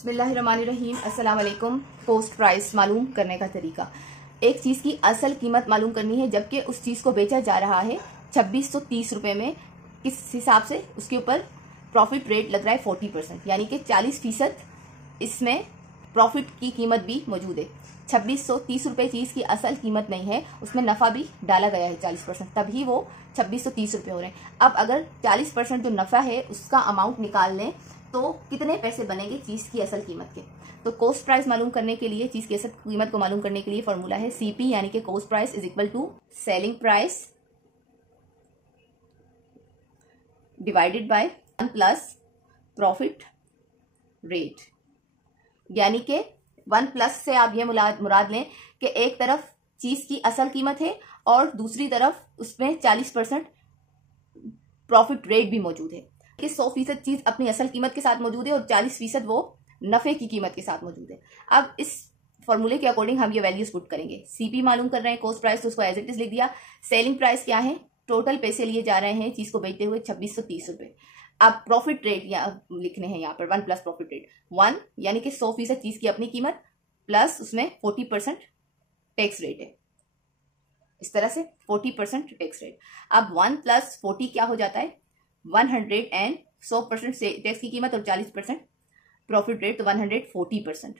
बिस्मिल्लाहिर्रहमानिर्रहीम। अस्सलाम वालेकुम। पोस्ट प्राइस मालूम करने का तरीका, एक चीज़ की असल कीमत मालूम करनी है जबकि उस चीज़ को बेचा जा रहा है 2630 रुपये में। किस हिसाब से उसके ऊपर प्रॉफिट रेट लग रहा है 40%, यानी कि 40% इसमें प्रॉफिट की कीमत भी मौजूद है। 2630 रुपये चीज़ की असल कीमत नहीं है, उसमें नफ़ा भी डाला गया है 40%, तभी वो 2630 रुपये हो रहे हैं। अब अगर 40% जो नफ़ा है उसका अमाउंट निकाल लें तो कितने पैसे बनेंगे चीज़ की असल कीमत के। तो कॉस्ट प्राइस मालूम करने के लिए, चीज़ की असल कीमत को मालूम करने के लिए फॉर्मूला है CP यानी कि cost price is equal to selling price divided by 1 plus profit rate. यानी कि 1 प्लस से आप ये मुराद लें कि एक तरफ चीज़ की असल कीमत है और दूसरी तरफ उसमें 40% प्रॉफिट रेट भी मौजूद है कि 100% चीज़ अपनी असल कीमत के साथ मौजूद है और 40% वो नफ़े की कीमत के साथ मौजूद है। अब इस फॉर्मूले के अकॉर्डिंग हम ये वैल्यूज पुट करेंगे। CP मालूम कर रहे हैं, कॉस्ट प्राइस तो उसको एज इट इज लिख दिया। सेलिंग प्राइस क्या है, टोटल पैसे लिए जा रहे हैं चीज़ को बेचते हुए 2630 रुपये। अब प्रॉफिट रेट लिखने हैं यहाँ पर 1 प्लस प्रॉफिट रेट 1, यानी कि 100% चीज़ की अपनी कीमत प्लस उसमें 40% टैक्स रेट है। इस तरह से 40% टैक्स रेट। अब 1 प्लस 40 क्या हो जाता है 100 एंड 100% से टैक्स की कीमत और 40% प्रॉफिट रेट, तो 140%।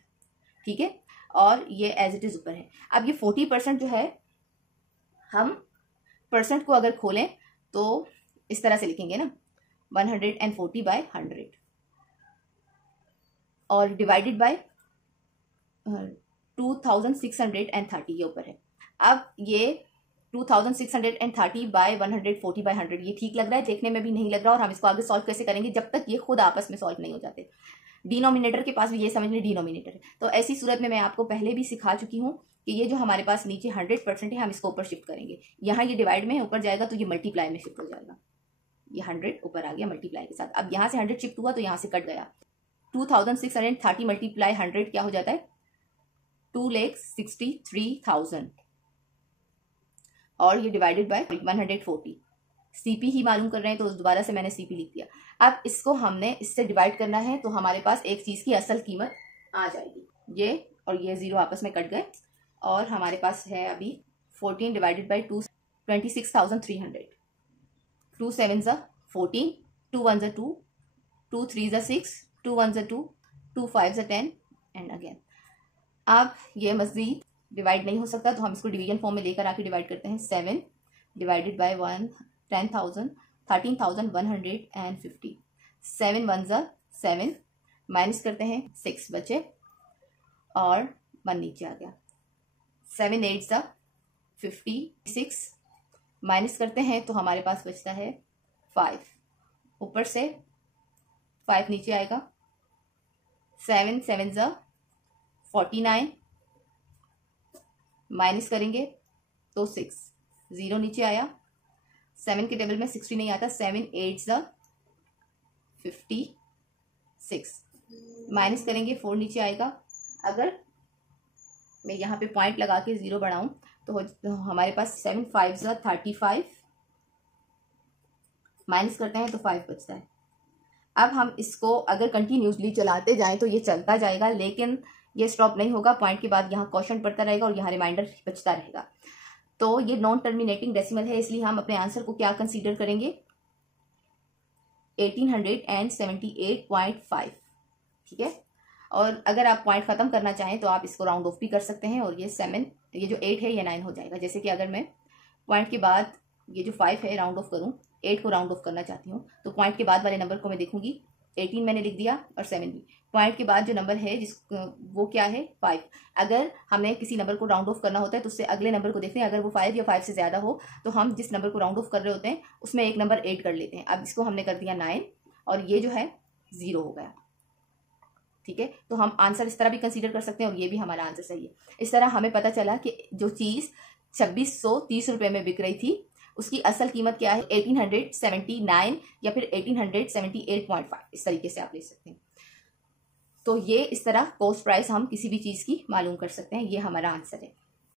ठीक है, और ये एज इट इज ऊपर है। अब ये 40% जो है, हम परसेंट को अगर खोलें तो इस तरह से लिखेंगे ना, 140 बाय 100 और डिवाइडेड बाय 2630 ये ऊपर है। अब ये 2630 बाय 140 बाय 100 ये ठीक लग रहा है, देखने में भी नहीं लग रहा। और हम इसको आगे सॉल्व कैसे करेंगे जब तक ये खुद आपस में सॉल्व नहीं हो जाते। डिनोमिनेटर के पास भी ये समझ लें डिनोमिनेटर है। तो ऐसी सूरत में मैं आपको पहले भी सिखा चुकी हूँ कि ये जो हमारे पास नीचे 100% है, हम इसको ऊपर शिफ्ट करेंगे। यहाँ ये डिवाइड में ऊपर जाएगा तो ये मल्टीप्लाई में शिफ्ट हो जाएगा। ये 100 ऊपर आ गया मल्टीप्लाई के साथ। अब यहाँ से 100 शिफ्ट हुआ तो यहाँ से कट गया। 2630 मल्टीप्लाई 100 क्या हो जाता है 2,63,000 और ये डिवाइडेड बाय 140। CP ही मालूम कर रहे हैं तो दोबारा से मैंने CP लिख दिया। अब इसको हमने इससे डिवाइड करना है तो हमारे पास एक चीज़ की असल कीमत आ जाएगी। ये और ये जीरो आपस में कट गए और हमारे पास है अभी 14 डिवाइडेड बाई 26,300। 2 7 14, 2 1 2, 2 3 6, 2 1 2, 2 5 10 and again. अब ये मज़ीद डिवाइड नहीं हो सकता तो हम इसको डिवीजन फॉर्म में लेकर आके डिवाइड करते हैं। 7 डिवाइडेड बाय 1 10,000, 13,150। 7 1 7 माइनस करते हैं 6 बचे और 1 नीचे आ गया। 7 8 56 माइनस करते हैं तो हमारे पास बचता है 5, ऊपर से 5 नीचे आएगा। 7 7 49 माइनस करेंगे तो 6, 0 नीचे आया। 7 के टेबल में 60 नहीं आता। 7 8 56 माइनस करेंगे 4 नीचे आएगा। अगर मैं यहाँ पे पॉइंट लगा के 0 बढ़ाऊं तो हमारे पास 7 5 35 माइनस करते हैं तो 5 बचता है। अब हम इसको अगर कंटिन्यूसली चलाते जाएं तो ये चलता जाएगा, लेकिन ये स्टॉप नहीं होगा। पॉइंट के बाद यहाँ क्वेश्चन पड़ता रहेगा और यहाँ रिमाइंडर बचता रहेगा। तो ये नॉन टर्मिनेटिंग डेसिमल है, इसलिए हम अपने आंसर को क्या कंसीडर करेंगे 1878.5। ठीक है, और अगर आप पॉइंट खत्म करना चाहें तो आप इसको राउंड ऑफ भी कर सकते हैं और ये 7, ये जो 8 है ये 9 हो जाएगा। जैसे कि अगर मैं पॉइंट के बाद ये जो 5 है राउंड ऑफ करूं, 8 को राउंड ऑफ करना चाहती हूँ तो पॉइंट के बाद वाले नंबर को मैं देखूंगी। 18 मैंने लिख दिया और 7 भी। पॉइंट के बाद जो नंबर है वो क्या है 5। अगर हमें किसी नंबर को राउंड ऑफ करना होता है तो उससे अगले नंबर को देखते हैं। अगर वो 5 या 5 से ज़्यादा हो तो हम जिस नंबर को राउंड ऑफ कर रहे होते हैं उसमें एक नंबर 8 कर लेते हैं। अब इसको हमने कर दिया 9 और ये जो है 0 हो गया। ठीक है, तो हम आंसर इस तरह भी कंसीडर कर सकते हैं और ये भी हमारा आंसर सही है। इस तरह हमें पता चला कि जो चीज़ 2630 रुपये में बिक रही थी उसकी असल कीमत क्या है 1879 या फिर 1878.5। इस तरीके से आप ले सकते हैं। तो ये इस तरह कॉस्ट प्राइस हम किसी भी चीज़ की मालूम कर सकते हैं। ये हमारा आंसर है।